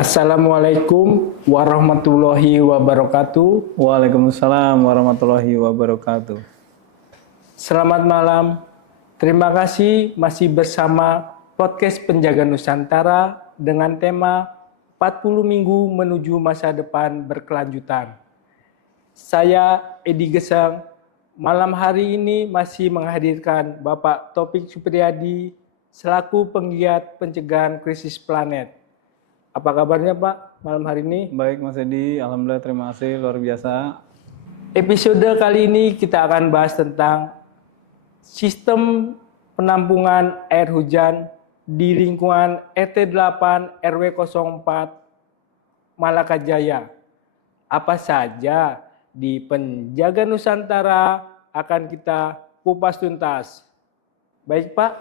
Assalamualaikum warahmatullahi wabarakatuh. Waalaikumsalam warahmatullahi wabarakatuh. Selamat malam. Terima kasih masih bersama podcast Penjaga Nusantara dengan tema 40 minggu menuju masa depan berkelanjutan. Saya Edi Gesang. Malam hari ini masih menghadirkan Bapak Taufik Supriyadi selaku penggiat pencegahan krisis planet. Apa kabarnya Pak malam hari ini? Baik Mas Edi, alhamdulillah terima kasih luar biasa. Episode kali ini kita akan bahas tentang sistem penampungan air hujan di lingkungan RT 8 RW 04 Malakajaya. Apa saja di Penjaga Nusantara akan kita kupas tuntas. Baik Pak,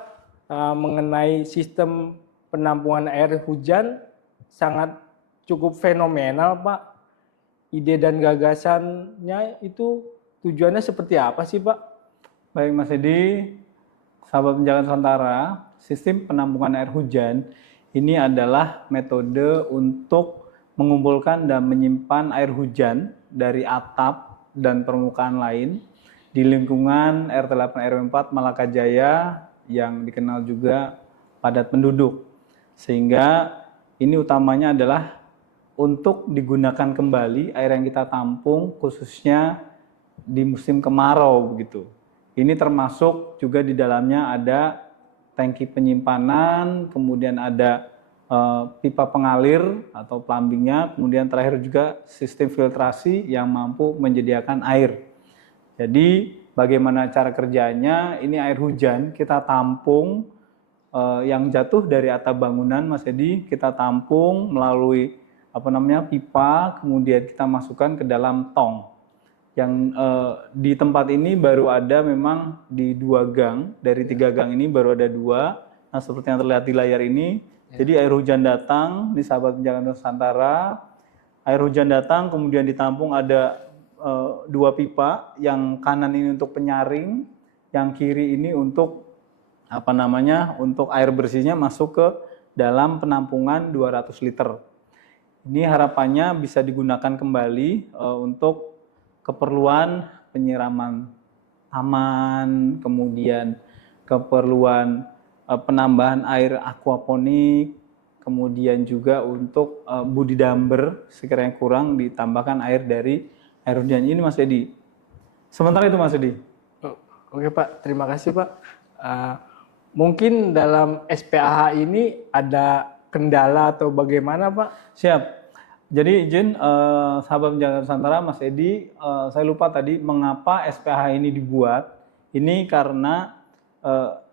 mengenai sistem penampungan air hujan sangat cukup fenomenal Pak. Ide dan gagasannya itu tujuannya seperti apa sih Pak? Baik Mas Edi, sahabat Penjaga Nusantara, sistem penampungan air hujan ini adalah metode untuk mengumpulkan dan menyimpan air hujan dari atap dan permukaan lain di lingkungan RT 8 RW 4 Malakajaya yang dikenal juga padat penduduk. Sehingga ini utamanya adalah untuk digunakan kembali air yang kita tampung khususnya di musim kemarau begitu. Ini termasuk juga di dalamnya ada tangki penyimpanan, kemudian ada pipa pengalir atau plumbingnya, kemudian terakhir juga sistem filtrasi yang mampu menyediakan air. Jadi bagaimana cara kerjanya? Ini air hujan kita tampung yang jatuh dari atap bangunan Mas Edi, kita tampung melalui pipa, kemudian kita masukkan ke dalam tong. Yang di tempat ini baru ada memang di 2 gang, dari 3 gang ini baru ada 2. Nah seperti yang terlihat di layar ini, jadi air hujan datang di sahabat Penjaga Nusantara, air hujan datang kemudian ditampung ada 2 pipa, yang kanan ini untuk penyaring, yang kiri ini untuk untuk air bersihnya masuk ke dalam penampungan 200 liter. Ini harapannya bisa digunakan kembali untuk keperluan penyiraman taman, kemudian keperluan penambahan air aquaponik, kemudian juga untuk budidamber sekiranya kurang ditambahkan air dari air hujan ini Mas Edi. Sementara itu Mas Edi. Oke Pak, terima kasih Pak. Mungkin dalam SPAH ini ada kendala atau bagaimana Pak? Siap. Jadi izin sahabat Penjaga Nusantara Mas Edi, saya lupa tadi mengapa SPAH ini dibuat. Ini karena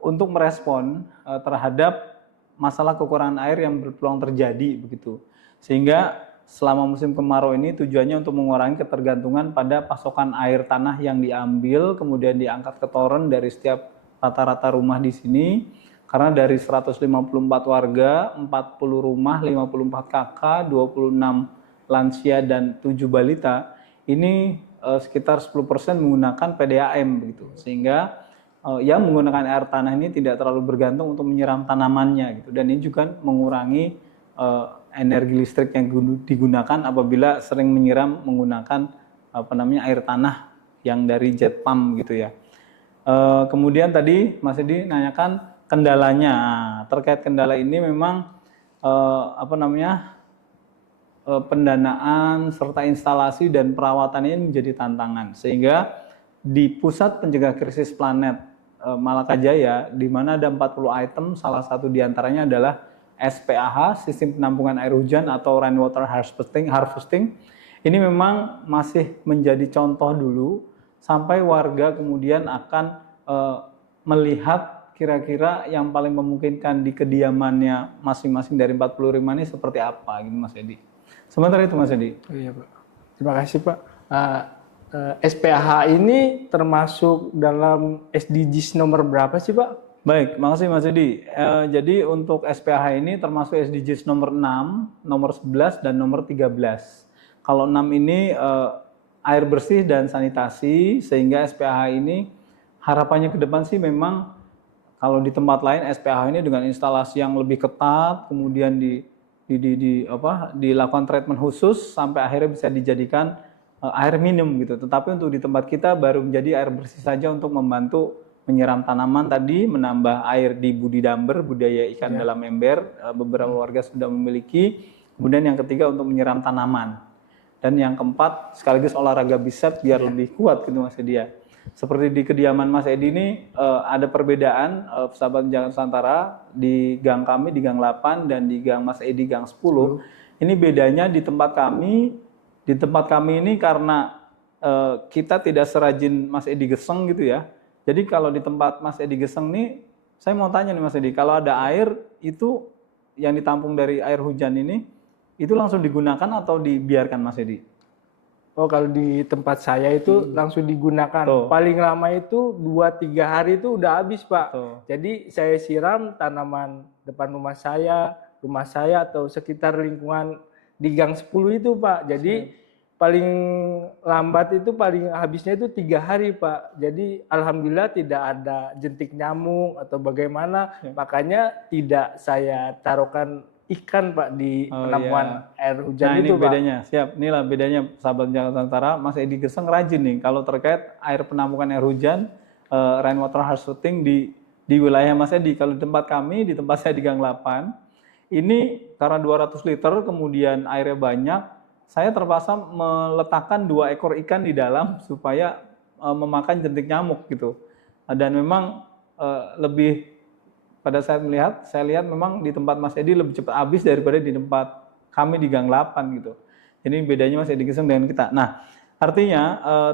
untuk merespon terhadap masalah kekurangan air yang berpeluang terjadi begitu. Sehingga selama musim kemarau ini tujuannya untuk mengurangi ketergantungan pada pasokan air tanah yang diambil kemudian diangkat ke toren dari setiap rata-rata rumah di sini, karena dari 154 warga, 40 rumah, 54 kakak, 26 lansia dan 7 balita, ini sekitar 10% menggunakan PDAM begitu. Sehingga yang menggunakan air tanah ini tidak terlalu bergantung untuk menyiram tanamannya gitu. Dan ini juga mengurangi energi listrik yang digunakan apabila sering menyiram menggunakan air tanah yang dari jet pump gitu ya. Kemudian tadi Mas Edi nanyakan kendalanya. Terkait kendala ini memang pendanaan serta instalasi dan perawatan ini menjadi tantangan. Sehingga di Pusat Pencegah Krisis Planet Malakajaya, di mana ada 40 item, salah satu diantaranya adalah SPAH, Sistem Penampungan Air Hujan atau Rainwater Harvesting. Ini memang masih menjadi contoh dulu, sampai warga kemudian akan melihat kira-kira yang paling memungkinkan di kediamannya masing-masing dari 40 rumah ini seperti apa gitu Mas Edi. Sementara itu Mas Edi. Oh iya Pak. Terima kasih Pak. SPAH ini termasuk dalam SDGs nomor berapa sih Pak? Baik, makasih Mas Edi. Jadi untuk SPAH ini termasuk SDGs nomor 6, nomor 11 dan nomor 13. Kalau 6 ini air bersih dan sanitasi, sehingga SPAH ini harapannya ke depan sih memang kalau di tempat lain SPAH ini dengan instalasi yang lebih ketat, kemudian dilakukan treatment khusus sampai akhirnya bisa dijadikan air minum gitu. Tetapi untuk di tempat kita baru menjadi air bersih saja untuk membantu menyiram tanaman tadi, menambah air di budidamber, budaya ikan dalam ember. Beberapa warga sudah memiliki. Kemudian yang ketiga untuk menyiram tanaman. Dan yang keempat sekaligus olahraga bicep biar lebih kuat gitu Mas Edi ya. Seperti di kediaman Mas Edi ini ada perbedaan sahabat Penjaga Nusantara di gang kami di gang 8 dan di gang Mas Edi gang 10. Ini bedanya di tempat kami ini karena kita tidak serajin Mas Edi Geseng gitu ya. Jadi kalau di tempat Mas Edi Geseng nih, saya mau tanya nih Mas Edi, kalau ada air itu yang ditampung dari air hujan ini, itu langsung digunakan atau dibiarkan Mas Edi? Oh, kalau di tempat saya itu langsung digunakan. Tuh. Paling lama itu 2-3 hari itu udah habis, Pak. Tuh. Jadi saya siram tanaman depan rumah saya atau sekitar lingkungan di gang 10 itu, Pak. Jadi paling lambat itu paling habisnya itu 3 hari, Pak. Jadi alhamdulillah tidak ada jentik nyamuk atau bagaimana. Makanya tidak saya taruhkan ikan Pak di penampungan air hujan nah, itu ini bedanya. Pak. Siap, inilah bedanya sahabat Penjaga Nusantara. Mas Edi Geseng rajin nih kalau terkait air penampungan air hujan, rainwater harvesting di wilayah Mas Edi. Kalau di tempat kami, di tempat saya di Gang 8, ini karena 200 liter kemudian airnya banyak, saya terpaksa meletakkan 2 ekor ikan di dalam supaya memakan jentik nyamuk gitu. Dan memang lebih pada saat saya lihat memang di tempat Mas Edi lebih cepat habis daripada di tempat kami di Gang 8 gitu. Jadi bedanya Mas Edi Geseng dengan kita. Nah, artinya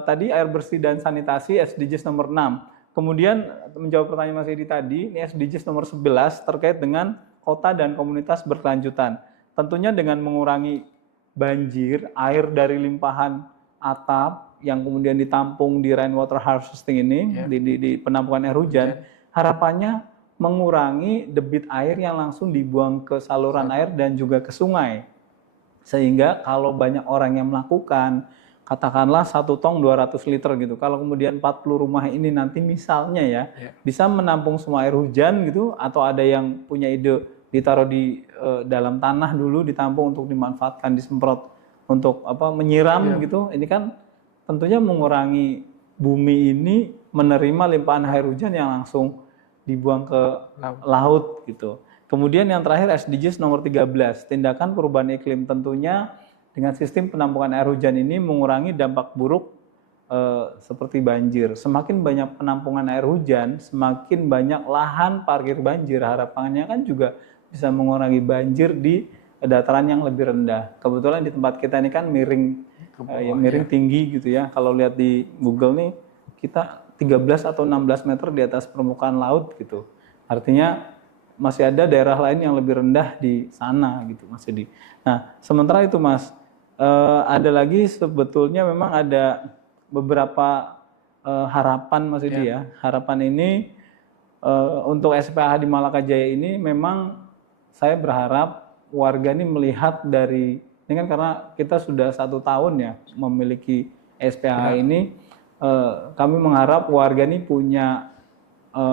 tadi air bersih dan sanitasi SDGs nomor 6. Kemudian menjawab pertanyaan Mas Edi tadi, ini SDGs nomor 11 terkait dengan kota dan komunitas berkelanjutan. Tentunya dengan mengurangi banjir, air dari limpahan atap yang kemudian ditampung di rainwater harvesting ini, di penampungan air hujan, harapannya mengurangi debit air yang langsung dibuang ke saluran air dan juga ke sungai. Sehingga kalau banyak orang yang melakukan, katakanlah 1 tong 200 liter gitu. Kalau kemudian 40 rumah ini nanti misalnya bisa menampung semua air hujan gitu, atau ada yang punya ide ditaruh di dalam tanah dulu, ditampung untuk dimanfaatkan, disemprot untuk menyiram gitu. Ini kan tentunya mengurangi bumi ini menerima limpahan air hujan yang langsung dibuang ke laut gitu. Kemudian yang terakhir SDGs nomor 13, tindakan perubahan iklim. Tentunya dengan sistem penampungan air hujan ini mengurangi dampak buruk seperti banjir. Semakin banyak penampungan air hujan, semakin banyak lahan parkir banjir. Harapannya kan juga bisa mengurangi banjir di dataran yang lebih rendah. Kebetulan di tempat kita ini kan miring tinggi gitu ya. Kalau lihat di Google nih, kita 13 atau 16 meter di atas permukaan laut gitu. Artinya masih ada daerah lain yang lebih rendah di sana gitu Mas Edi. Nah, sementara itu Mas, ada lagi sebetulnya memang ada beberapa harapan Mas Edi ya. Harapan ini untuk SPH di Malakajaya ini memang saya berharap warga ini melihat dari, ini kan karena kita sudah 1 tahun ya memiliki SPH ini, kami mengharap warga ini punya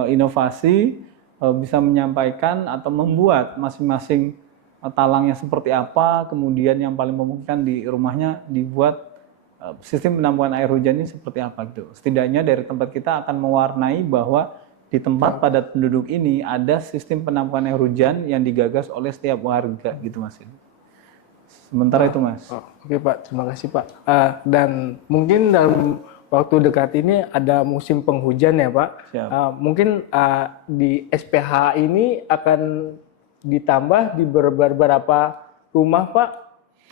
inovasi, bisa menyampaikan atau membuat masing-masing talangnya seperti apa, kemudian yang paling memungkinkan di rumahnya dibuat sistem penampungan air hujan ini seperti apa gitu. Setidaknya dari tempat kita akan mewarnai bahwa di tempat padat penduduk ini ada sistem penampungan air hujan yang digagas oleh setiap warga gitu Mas. Sementara itu Mas. Oke Pak, terima kasih Pak. Dan mungkin dalam waktu dekat ini ada musim penghujan ya Pak. Mungkin di SPH ini akan ditambah di beberapa rumah Pak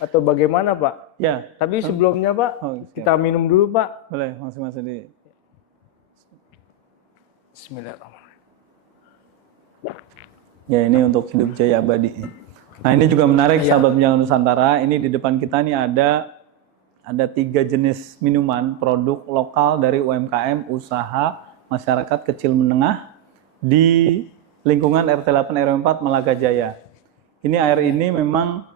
atau bagaimana Pak? Ya. Tapi sebelumnya Pak, kita minum dulu Pak. Boleh, Mas Edi. Bismillahirrahmanirrahim. Ya, ini untuk hidup jaya abadi. Nah, ini juga menarik sahabat Penjaga Nusantara. Ini di depan kita nih ada 3 jenis minuman produk lokal dari UMKM usaha masyarakat kecil menengah di lingkungan RT 8 RW 4 Malakajaya. Ini air ini memang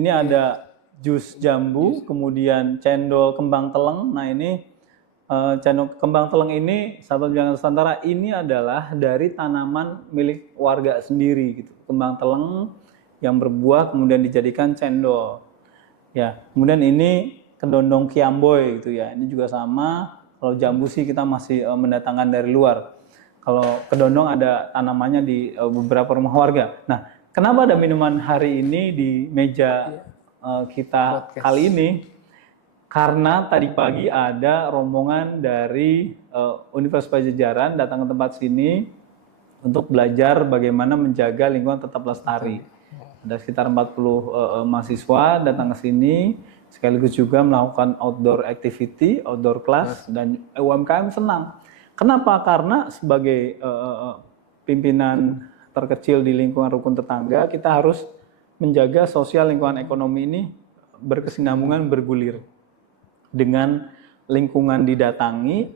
ini ada jus jambu, kemudian cendol kembang teleng. Nah, ini cendol kembang teleng ini sahabat Penjaga Nusantara ini adalah dari tanaman milik warga sendiri gitu. Kembang teleng yang berbuah kemudian dijadikan cendol. Ya, kemudian ini kedondong kiamboy gitu ya. Ini juga sama. Kalau jambu sih kita masih mendatangkan dari luar. Kalau kedondong ada tanamannya di beberapa rumah warga. Nah, kenapa ada minuman hari ini di meja kita Podcast. kali ini? Karena tadi pagi ada rombongan dari Universitas Pajajaran datang ke tempat sini untuk belajar bagaimana menjaga lingkungan tetap lestari. Ada sekitar 40 mahasiswa datang ke sini, sekaligus juga melakukan outdoor activity, outdoor class, dan UMKM senang. Kenapa? Karena sebagai pimpinan terkecil di lingkungan rukun tetangga, kita harus menjaga sosial lingkungan ekonomi ini berkesinambungan, bergulir. Dengan lingkungan didatangi,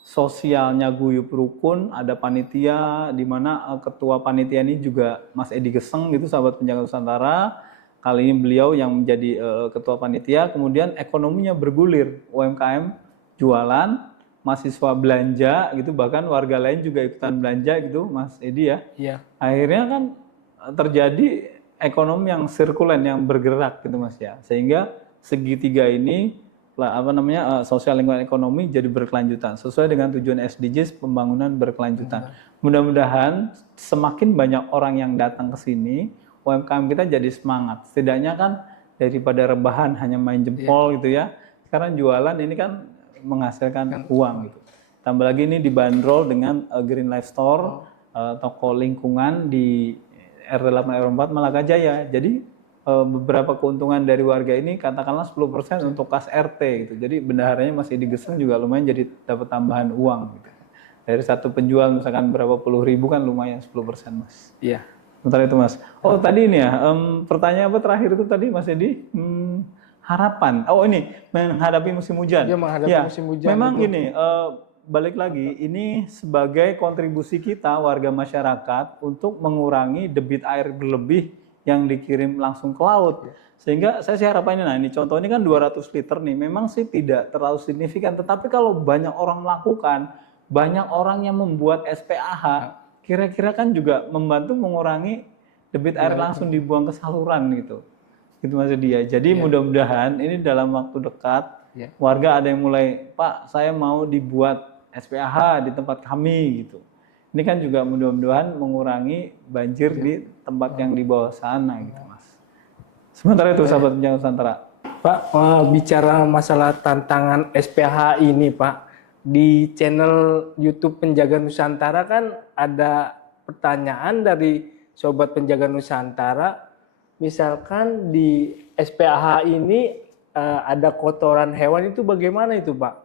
sosialnya guyup rukun, ada panitia di mana ketua panitia ini juga Mas Edi Geseng gitu, sahabat penjaga Nusantara. Kali ini beliau yang menjadi ketua panitia, kemudian ekonominya bergulir, UMKM jualan, mahasiswa belanja gitu, bahkan warga lain juga ikutan belanja gitu, Mas Edi ya. Iya. Akhirnya kan terjadi ekonomi yang sirkulen, yang bergerak gitu Mas ya. Sehingga segitiga ini sosial lingkungan ekonomi jadi berkelanjutan sesuai dengan tujuan SDGs pembangunan berkelanjutan. Mudah-mudahan semakin banyak orang yang datang ke sini, UMKM kita jadi semangat. Setidaknya kan daripada rebahan hanya main jempol gitu ya. Sekarang jualan ini kan menghasilkan uang gitu. Tambah lagi ini dibanderol dengan Green Life Store, toko lingkungan di R8 R4 Malakajaya. Jadi beberapa keuntungan dari warga ini katakanlah 10% untuk kas RT gitu. Jadi bendaharanya masih digeseng juga lumayan, jadi dapat tambahan uang gitu. Dari satu penjual misalkan berapa puluh ribu kan lumayan 10% Mas. Iya. Sementara itu Mas. Oh tadi ini ya, pertanyaan apa terakhir itu tadi Mas Edi? Harapan. Oh ini menghadapi musim hujan. Iya, menghadapi musim hujan. Memang gini, balik lagi ini sebagai kontribusi kita warga masyarakat untuk mengurangi debit air berlebih yang dikirim langsung ke laut. Sehingga saya sih harapannya, nah ini contoh ini kan 200 liter nih, memang sih tidak terlalu signifikan, tetapi kalau banyak orang melakukan, banyak orang yang membuat SPAH, kira-kira kan juga membantu mengurangi debit air langsung dibuang ke saluran gitu. Gitu Mas dia. Jadi mudah-mudahan ini dalam waktu dekat, warga ada yang mulai, Pak saya mau dibuat SPAH di tempat kami gitu. Ini kan juga mudah-mudahan mengurangi banjir di tempat yang di bawah sana gitu Mas. Sementara itu sahabat penjaga Nusantara. Pak, bicara masalah tantangan SPH ini Pak, di channel YouTube Penjaga Nusantara kan ada pertanyaan dari sobat Penjaga Nusantara, misalkan di SPH ini ada kotoran hewan, itu bagaimana itu Pak?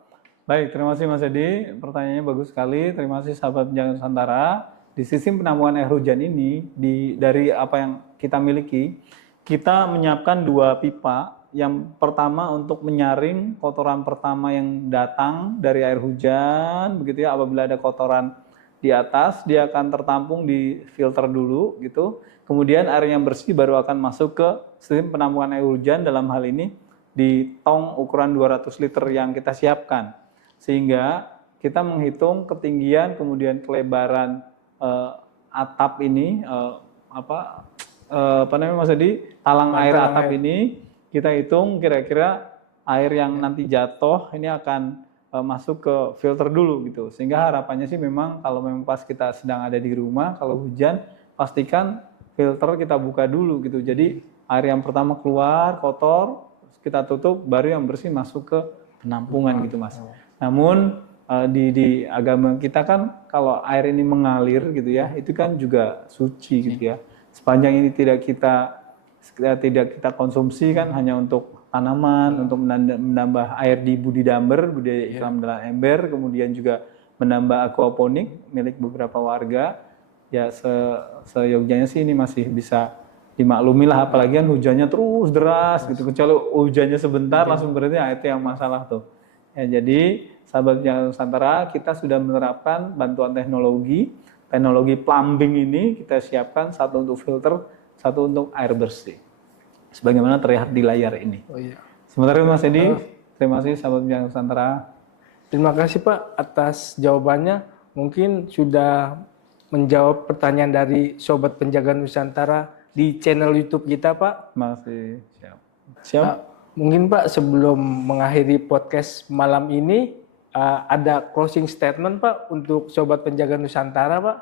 Baik, terima kasih Mas Edi. Pertanyaannya bagus sekali. Terima kasih sahabat penjaga Nusantara. Di sistem penampungan air hujan ini, dari apa yang kita miliki, kita menyiapkan 2 pipa. Yang pertama untuk menyaring kotoran pertama yang datang dari air hujan, begitu ya. Apabila ada kotoran di atas, dia akan tertampung di filter dulu, gitu. Kemudian air yang bersih baru akan masuk ke sistem penampungan air hujan, dalam hal ini di tong ukuran 200 liter yang kita siapkan. Sehingga kita menghitung ketinggian kemudian kelebaran atap ini, apa namanya Mas Edi, talang air atap ini, kita hitung kira-kira air yang nanti jatuh ini akan masuk ke filter dulu gitu. Sehingga harapannya sih memang kalau memang pas kita sedang ada di rumah, kalau hujan pastikan filter kita buka dulu gitu. Jadi air yang pertama keluar kotor, kita tutup, baru yang bersih masuk ke penampungan gitu Mas. Namun di agama kita kan kalau air ini mengalir gitu ya, itu kan juga suci gitu ya. Sepanjang ini tidak kita konsumsi kan hanya untuk tanaman, untuk menambah air di budidamber, budidaya Islam dalam ember, kemudian juga menambah aquaponik milik beberapa warga. Ya seyogyanya sih ini masih bisa dimaklumi lah, apalagi kan hujannya terus deras gitu. Kecuali hujannya sebentar langsung berarti itu yang masalah tuh. Ya, jadi sahabat penjaga Nusantara, kita sudah menerapkan bantuan teknologi plumbing ini kita siapkan, satu untuk filter, satu untuk air bersih. Sebagaimana terlihat di layar ini. Oh iya. Sementara Mas Edi, terima kasih sahabat penjaga Nusantara. Terima kasih Pak atas jawabannya. Mungkin sudah menjawab pertanyaan dari sobat Penjaga Nusantara di channel YouTube kita, Pak. Masih siap. Siap. Mungkin Pak sebelum mengakhiri podcast malam ini ada closing statement Pak untuk Sobat Penjaga Nusantara, Pak.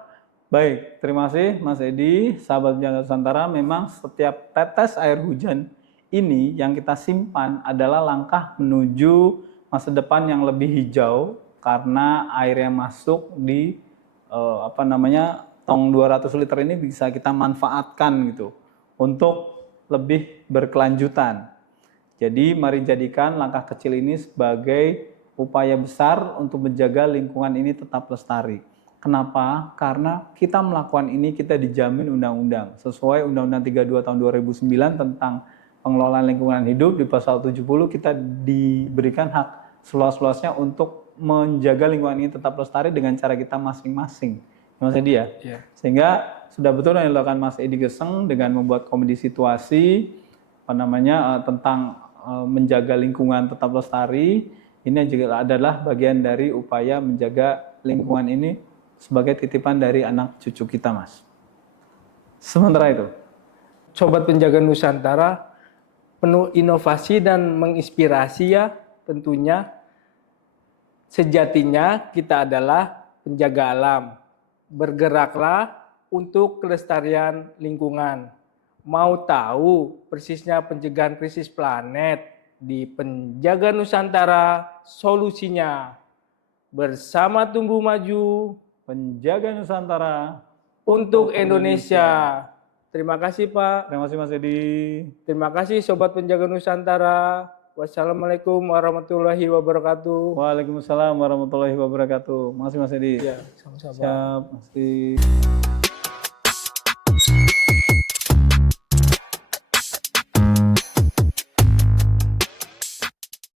Baik, terima kasih Mas Edi, sahabat Penjaga Nusantara. Memang setiap tetes air hujan ini yang kita simpan adalah langkah menuju masa depan yang lebih hijau karena air yang masuk di tong 200 liter ini bisa kita manfaatkan gitu untuk lebih berkelanjutan. Jadi mari jadikan langkah kecil ini sebagai upaya besar untuk menjaga lingkungan ini tetap lestari. Kenapa? Karena kita melakukan ini kita dijamin undang-undang. Sesuai Undang-Undang 32 tahun 2009 tentang pengelolaan lingkungan hidup di pasal 70 kita diberikan hak seluas-luasnya untuk menjaga lingkungan ini tetap lestari dengan cara kita masing-masing. Mas Edi ya? Yeah. Sehingga sudah betul yang dilakukan Mas Edi Geseng dengan membuat komedi situasi tentang menjaga lingkungan tetap lestari. Ini juga adalah bagian dari upaya menjaga lingkungan ini sebagai titipan dari anak cucu kita, Mas. Sementara itu, Sobat Penjaga Nusantara penuh inovasi dan menginspirasi ya tentunya. Sejatinya kita adalah penjaga alam. Bergeraklah untuk kelestarian lingkungan. Mau tahu persisnya pencegahan krisis planet di Penjaga Nusantara solusinya. Bersama tumbuh maju Penjaga Nusantara untuk Indonesia. Terima kasih Pak. Terima kasih Mas Edi. Terima kasih Sobat Penjaga Nusantara. Wassalamualaikum warahmatullahi wabarakatuh. Waalaikumsalam warahmatullahi wabarakatuh. Makasih Mas Edi. Ya, sama-sama. Siap, Mas Edi.